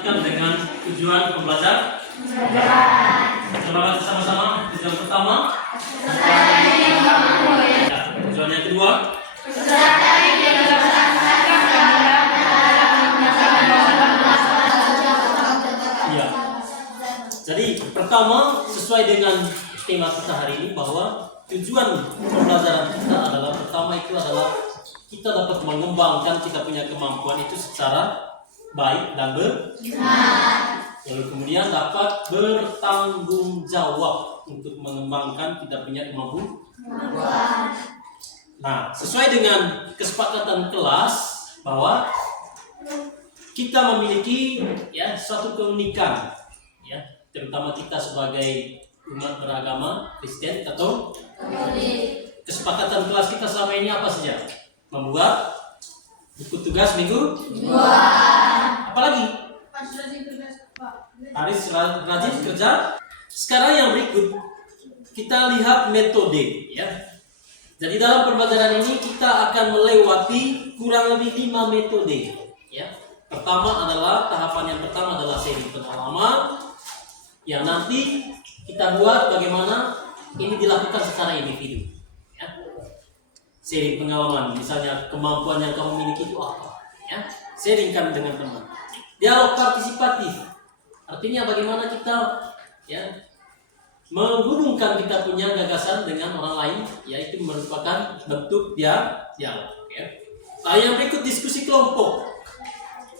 lanjutkan dengan tujuan pembelajaran. Coba baca sama-sama. Tujuan pertama. Ya, tujuan yang kedua. Ya. Jadi pertama sesuai dengan tema kita hari ini bahwa tujuan pembelajaran kita adalah pertama itu adalah kita dapat mengembangkan kita punya kemampuan itu secara baik dan benar. Lalu kemudian dapat bertanggung jawab untuk mengembangkan kita punya kemampuan. Nah, sesuai dengan kesepakatan kelas bahwa kita memiliki ya suatu keunikan ya, terutama kita sebagai umat beragama Kristen atau kesepakatan kelas kita selama ini apa saja? Membuat buku tugas minggu. Apalagi? Harus rajin kerja. Sekarang yang berikut kita lihat metode ya. Jadi dalam pembelajaran ini kita akan melewati kurang lebih 5 metode ya. Pertama adalah tahapan yang pertama adalah seri pengalaman yang nanti kita buat bagaimana ini dilakukan secara individu ya. Sharing pengalaman, misalnya kemampuan yang kamu miliki itu apa ya, sharingkan dengan teman. Dialog partisipatif, artinya bagaimana kita ya menghubungkan kita punya gagasan dengan orang lain, yaitu merupakan bentuk dialog ya. Nah, yang berikut diskusi kelompok,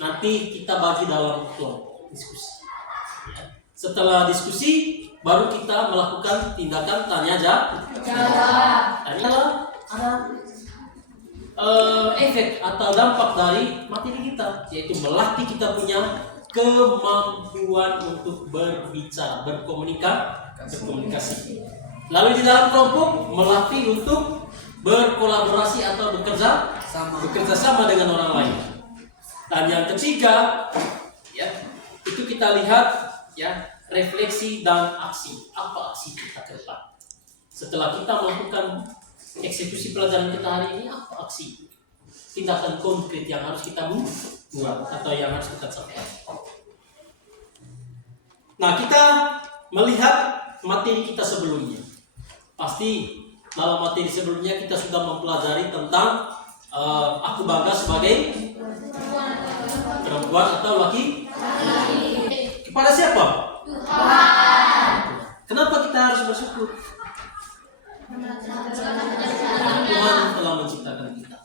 nanti kita bagi dalam kelompok diskusi ya. Setelah diskusi baru kita melakukan tindakan tanya jawab. Ada efek atau dampak dari materi kita, yaitu melatih kita punya kemampuan untuk berbicara, berkomunikasi. Lalu di dalam kelompok melatih untuk berkolaborasi atau bekerja sama dengan orang lain. Dan yang ketiga, ya, itu kita lihat ya refleksi dan aksi. Apa aksi kita ke depan? Setelah kita melakukan eksekusi pelajaran kita hari ini, apa aksi tindakan konkret yang harus kita buat atau yang harus kita capai. Nah, kita melihat materi kita sebelumnya. Pasti dalam materi sebelumnya kita sudah mempelajari tentang aku bangga sebagai perempuan atau laki. Kepada siapa? Tuhan. Kenapa kita harus bersyukur? Tuhan telah menciptakan kita.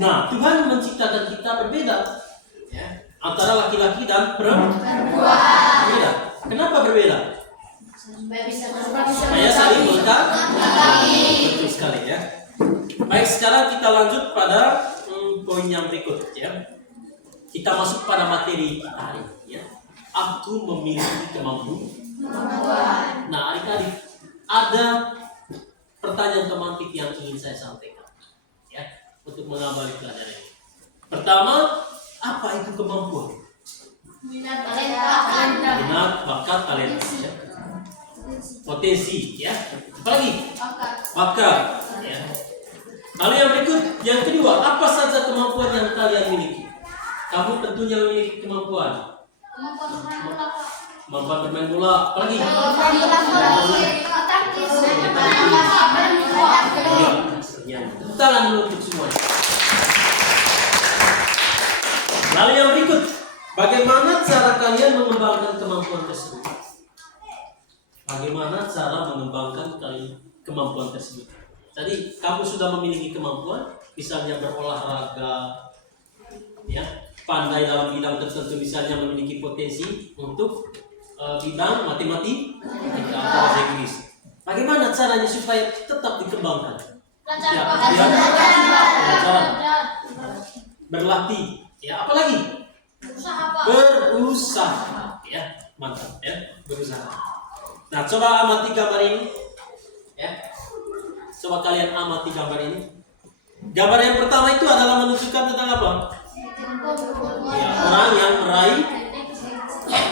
Nah, Tuhan menciptakan kita berbeda ya, antara laki-laki dan perempuan. Berbeda. Kenapa berbeda? Supaya saling melengkapi. Betul sekali ya. Baik, sekarang kita lanjut pada poin yang berikut ya. Kita masuk pada materi kita hari ya. Aku memiliki kemampuan. Nah, adik-adik, ada pertanyaan tematik yang ingin saya sampaikan ya, untuk mengawali pelajaran ini. Pertama, apa itu kemampuan? Minat, bakat, talenta ya. Potensi ya. Apalagi? Bakat ya. Lalu yang berikut, yang kedua, apa saja kemampuan yang kalian miliki? Kamu tentunya memiliki kemampuan. Kemampuan bermain bola, apalagi? Ya, tangan dulu untuk semua. Lalu yang berikut, bagaimana cara kalian mengembangkan kemampuan tersebut? Bagaimana cara mengembangkan kemampuan tersebut? Jadi kamu sudah memiliki kemampuan, misalnya berolahraga, ya, pandai dalam bidang tertentu, misalnya memiliki potensi untuk bidang matematika atau bahasa Inggris. Bagaimana caranya supaya tetap dikembangkan? Ya, berlatih, ya, apalagi? Berusaha, ya, mantap, ya, berusaha. Nah, coba amati gambar ini, ya. Coba kalian amati gambar ini. Gambar yang pertama itu adalah menunjukkan tentang apa? Ya, orang yang meraih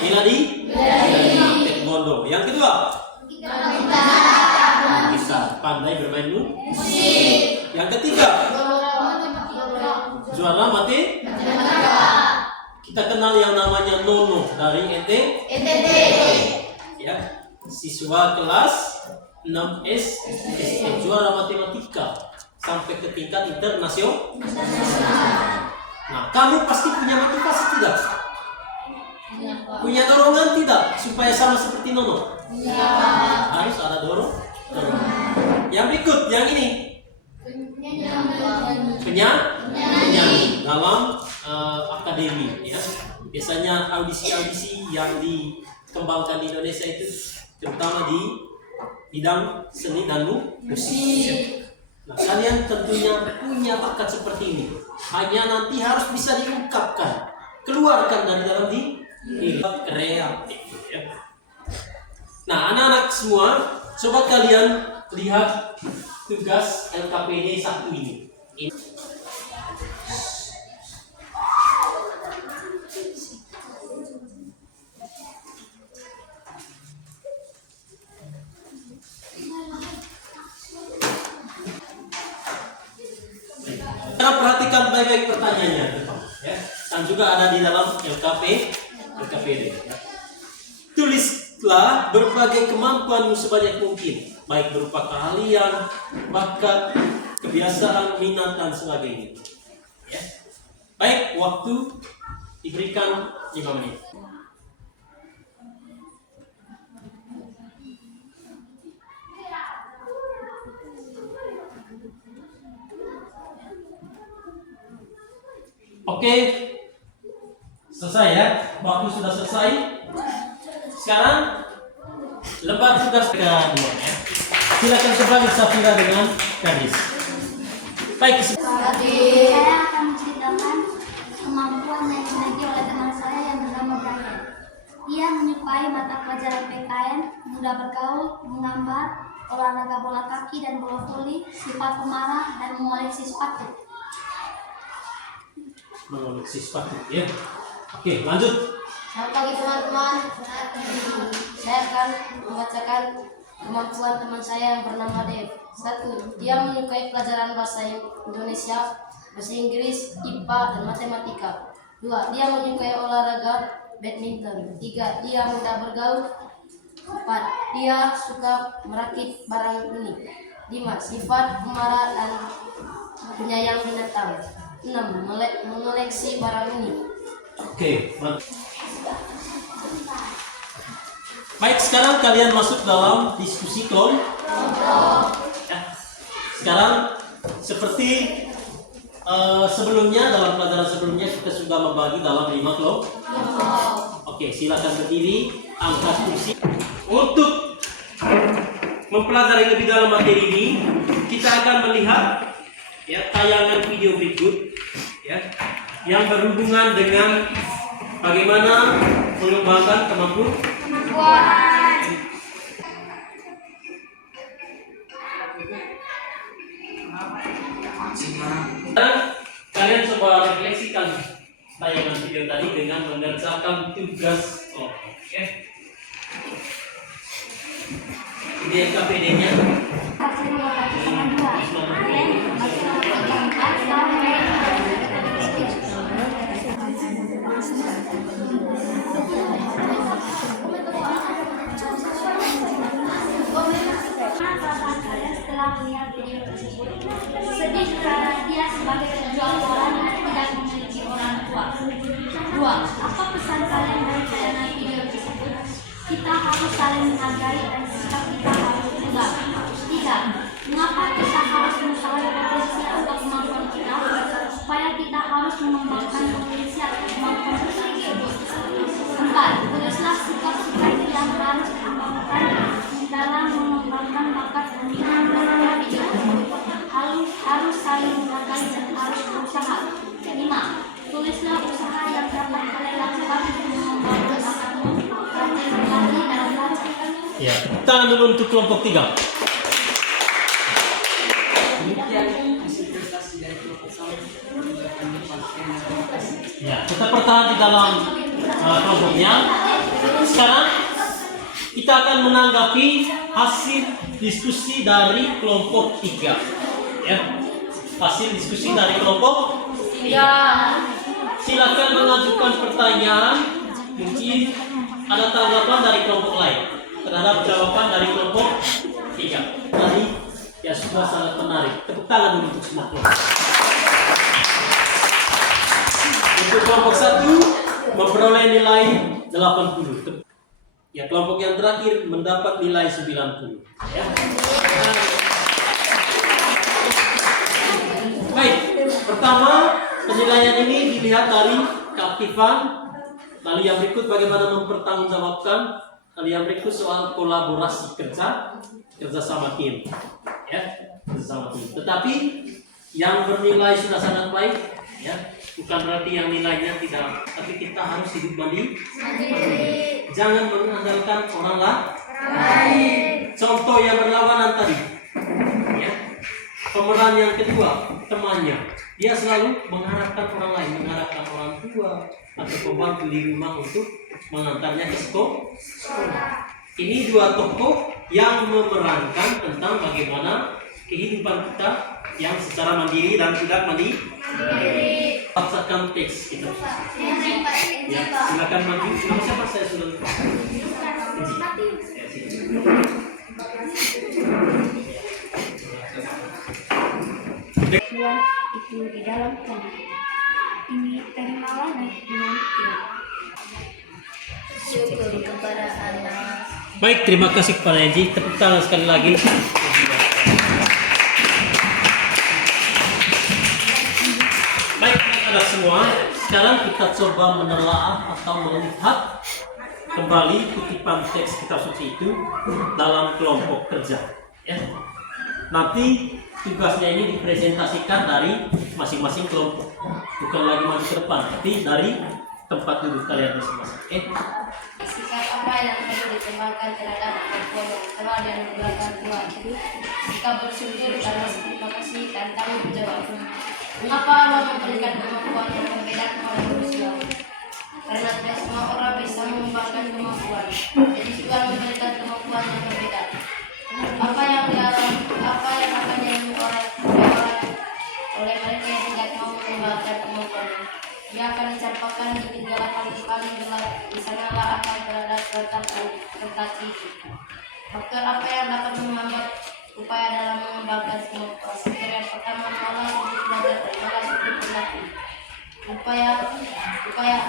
bila di taekwondo. Yang kedua, bisa pandai bermain musik. Yang ketiga, juara matematika. kita kenal yang namanya Nono dari NTT. Ya, siswa kelas 6S SD, juara matematika sampai ke tingkat internasional. Nah, kamu pasti punya motivasi tidak? Punya dorongan tidak supaya sama seperti Nono? Harus ada dorongan. Yang berikut, yang ini penyanyi dalam akademi, ya. Biasanya audisi-audisi yang dikembangkan di Indonesia itu terutama di bidang seni dan musik. Nah, kalian tentunya punya bakat seperti ini. Hanya nanti harus bisa diungkapkan, keluarkan dari dalam diri kreatif, ya. Nah, anak-anak semua, coba kalian lihat tugas LKPD 1 ini. Kita perhatikan baik-baik pertanyaannya, ya. Dan juga ada di dalam LKPD. Ya. Tulislah berbagai kemampuanmu sebanyak mungkin, baik berupa keahlian, bakat, kebiasaan, minat, dan sebagainya. Ya. Baik, waktu diberikan 5 menit. Oke, selesai ya. Waktu sudah selesai. Sekarang lembar tugas kedua, ya. Silakan kembali Safira dengan Kadis. Baik. Saya akan menceritakan kemampuan yang dimiliki oleh teman saya yang bernama Brian. Ia menyukai mata pelajaran PKN, mudah bergaul, menggambar, olahraga bola kaki dan bola voli, sifat pemarah, dan mengoleksi sepatu. Mengoleksi sepatu, ya. Oke, lanjut. Selamat pagi teman-teman. Saya akan membacakan kemampuan teman saya yang bernama Dev. 1. Dia menyukai pelajaran bahasa Indonesia, bahasa Inggris, IPA, dan matematika. 2. Dia menyukai olahraga badminton. 3. Dia mudah bergaul. 4. Dia suka merakit barang unik. 5. Sifat pemarah dan penyayang binatang. 6. Mengoleksi barang unik. Oke, baik, sekarang kalian masuk dalam diskusi kelompok. Ya. Sekarang seperti sebelumnya, dalam pelajaran sebelumnya kita sudah membagi dalam 5 kelompok. Oke, silakan berdiri, angkat kursi. Untuk mempelajari lebih dalam materi ini, kita akan melihat, ya, tayangan video berikut, ya, yang berhubungan dengan bagaimana mengembangkan kemampuan. Sekarang kalian coba refleksikan tayangan video tadi dengan mengerjakan tugas kelompok. Oke. Ini LKPD-nya. Setelah melihat video tersebut, sedih karena dia sebagai penjual koran tidak memiliki orang tua. 2. Apa pesan kalian dari tayangan video tersebut? Kita harus saling menghargai dan sikap kita harus berubah. 3. Mengapa kita harus mengetahui potensi atau kemampuan kita supaya kita harus mengembangkan potensi atau kemampuan tersebut? 4. Tulislah sikap-sikap yang harus dikembangkan dalam mengembangkan bakat dan minat kita. Harus saling menghargai dan harus berusaha. 5. Tulislah usaha yang dapat kalian lakukan untuk mengembangkan bakatmu dan berlatih dalam hal. Ya, tangan dulu untuk kelompok 3. Ya, kita pertahan di dalam kelompoknya. Sekarang kita akan menanggapi hasil diskusi dari kelompok 3. Ya, hasil diskusi dari kelompok 3. silakan mengajukan pertanyaan. Mungkin ada tanggapan dari kelompok lain terhadap jawaban dari kelompok 3 tadi. Ya, sudah sangat menarik. Tepuk tangan dulu untuk semua kelompok. Untuk kelompok 1 memperoleh nilai 80. Ya, kelompok yang terakhir mendapat nilai 90. Ya. Baik, pertama penilaian ini dilihat dari keaktifan. Lalu yang berikut bagaimana mempertanggungjawabkan. Lalu yang berikut soal kolaborasi kerjasama tim. Ya, kerjasama tim. Tetapi yang bernilai sudah sangat baik. Ya, bukan berarti yang nilainya tidak. Tapi kita harus hidup mandiri. Jangan mengandalkan orang lain. Contoh yang berlawanan tadi. Ya. Pemeran yang kedua, temannya. Dia selalu mengharapkan orang lain, mengharapkan orang tua atau pembantu di rumah untuk mengantarnya ke sekolah. Ini dua tokoh yang memerankan tentang bagaimana kehidupan kita yang secara mandiri dan tidak mandiri. Bacakan teks kita. Ya, silakan maju. Nama siapa saya sudah lupa. Tuhan itu di dalam kamu. Ini terimalah dengan ikhlas. Syukur kepada Allah. Baik, terima kasih kepada Eji. Tepuk tangan sekali lagi. Baik, ada semua. Sekarang kita coba menelaah atau melihat kembali kutipan teks kitab suci itu dalam kelompok kerja. Ya. Nanti tugasnya ini dipresentasikan dari masing-masing kelompok, bukan lagi maju ke depan, tapi dari tempat duduk kalian masing-masing. Sikap apa yang perlu dikembangkan terhadap perempuan yang telah dan belakang Tuhan? Sikap bersyukur karena terima kasih dan tanggung jawab. Mengapa Allah memberikan kemampuan yang berbeda kepada manusia? Karena tidak semua orang bisa mengembangkan kemampuan. Jadi Tuhan memberikan kemampuan yang berbeda. Apa yang akan dilakukan oleh mereka yang tidak mau mengembangkan kemampuannya? Dia akan dicampakkan di pinggalakan paling gelap. Di sanalah akan berada kertas itu. Faktor apa yang dapat menghambat upaya dalam mengembangkan kemampuan? Faktor yang pertama, malas untuk belajar dan malas untuk berlatih. Upaya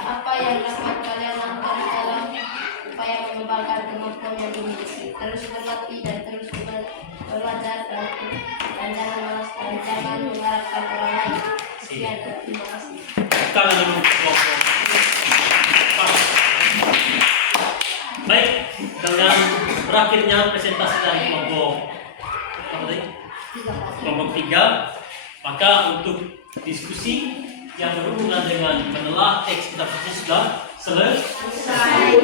apa yang dapat kalian lakukan dalam upaya mengembangkan kemampuan yang dimiliki? Terus berlatih dan terus belajar dan jangan malas dan jangan mengharapkan orang lain. Sekian dan terima kasih. Baik, dengan berakhirnya presentasi dari kelompok 3, maka untuk diskusi yang berhubungan dengan menelah teks kitab suci sudah selesai.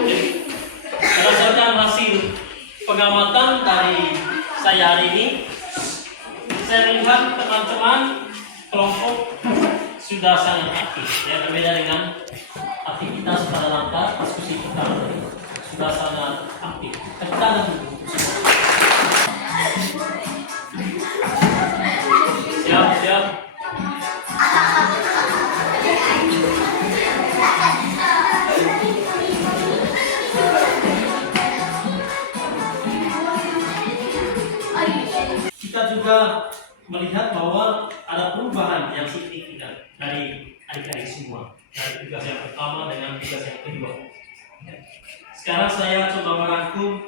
Berdasarkan hasil pengamatan dari saya hari ini, saya melihat teman-teman kelompok sudah sangat aktif, ya, berbeda dengan aktivitas pada langkah diskusi kita sudah sangat aktif. Kita siap. Kita juga melihat bahwa ada perubahan yang signifikan dari adik-adik semua, dari tugas yang pertama dengan tugas yang kedua. Sekarang saya coba merangkum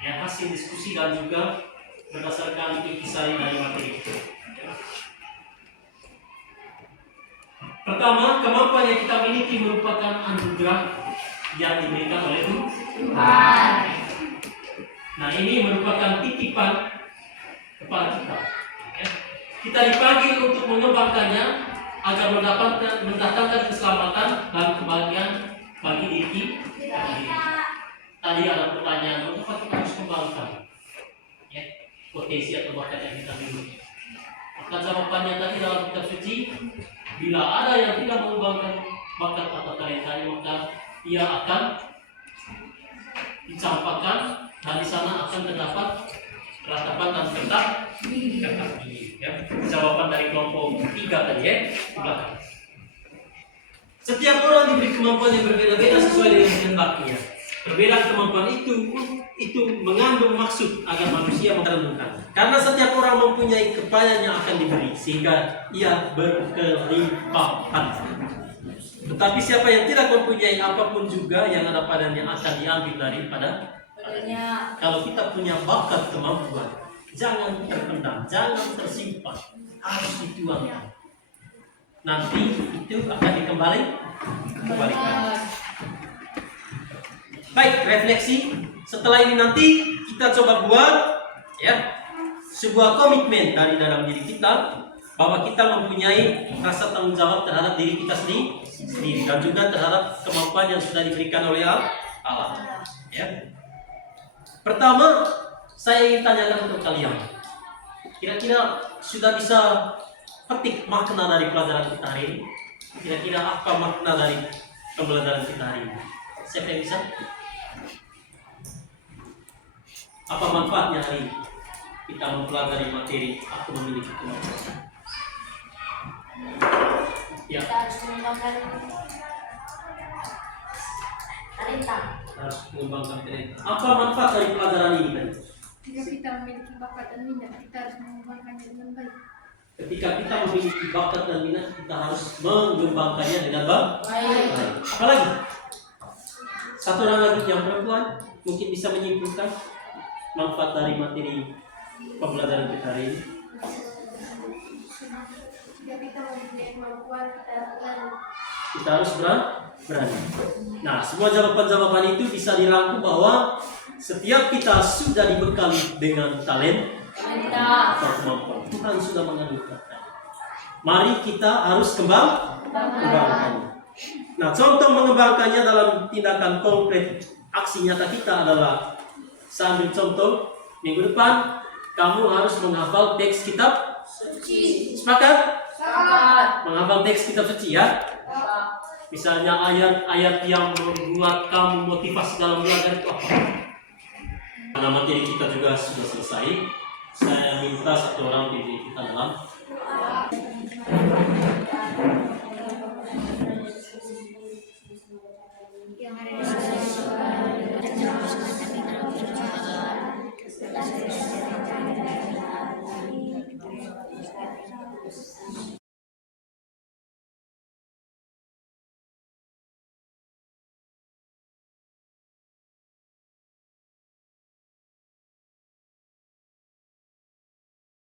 ya, hasil diskusi dan juga berdasarkan intisari dari materi itu. Pertama, kemampuan yang kita miliki merupakan anugerah yang diberikan oleh Tuhan. Nah, ini merupakan titipan kepada kita. Ya. Kita dipanggil untuk mengembangkannya agar mendatangkan keselamatan dan kebahagiaan bagi diri kita. Tadi ada pertanyaan, mengapa kita harus kembangkan ya, potensi atau bakat yang kita miliki? Maka jawabannya tadi dalam kitab suci, bila ada yang tidak mengembangkan bakat atau talentanya, maka ia akan dicampakkan dan di sana akan terdapat ratapan dan tetap ini. Ya. Jawaban dari kelompok 3 tadi ya, di belakang. Setiap orang diberi kemampuan yang berbeda-beda sesuai dengan kehendaknya. Perbedaan kemampuan itu mengandung maksud agar manusia merenungkan. Karena setiap orang mempunyai kepayan yang akan diberi sehingga ia berkelimpahan. Tetapi siapa yang tidak mempunyai apapun juga yang ada padanya akan diambil daripadanya. Kalau kita punya bakat kemampuan, jangan terpendam, jangan tersimpan, harus dituangkan. Nanti itu akan dikembalikan. Baik, refleksi. Setelah ini nanti kita coba buat ya sebuah komitmen dari dalam diri kita bahwa kita mempunyai rasa tanggung jawab terhadap diri kita sendiri dan juga terhadap kemampuan yang sudah diberikan oleh Allah. Ya. Pertama, saya ingin tanyakan untuk kalian. Kira-kira sudah bisa petik makna dari pelajaran kita hari ini? Kira-kira apa makna dari pembelajaran kita hari ini? Siapa yang bisa? Apa manfaatnya hari ini? Kita mempelajari materi aku memiliki kemampuan. Ya. Kita harus mengembangkan talenta. Harus mengembangkan talenta. Apa manfaat dari pelajaran ini kan? Jika kita memiliki bakat dan minat, kita harus mengembangkannya dengan baik. Ketika kita memiliki bakat dan minat, kita harus mengembangkannya dengan baik. Apalagi? Satu orang lagi yang perempuan mungkin bisa menyimpulkan manfaat dari materi pembelajaran kita hari ini. Jika kita mempunyai kemampuan, Kita harus berani. Nah, semua jawaban-jawaban itu bisa dirangkum bahwa setiap kita sudah dibekali dengan talenta atau kemampuan. Tuhan sudah menganugerahkan. Mari kita harus kembangkannya. Nah, contoh mengembangkannya dalam tindakan konkret aksi nyata kita adalah, saya ambil contoh, minggu depan kamu harus menghafal teks kitab suci. Sepakat? Menghafal teks kitab suci ya. Misalnya ayat-ayat yang membuat kamu motivasi dalam belajar itu apa? Karena materi kita juga sudah selesai, saya minta satu orang di kita dalam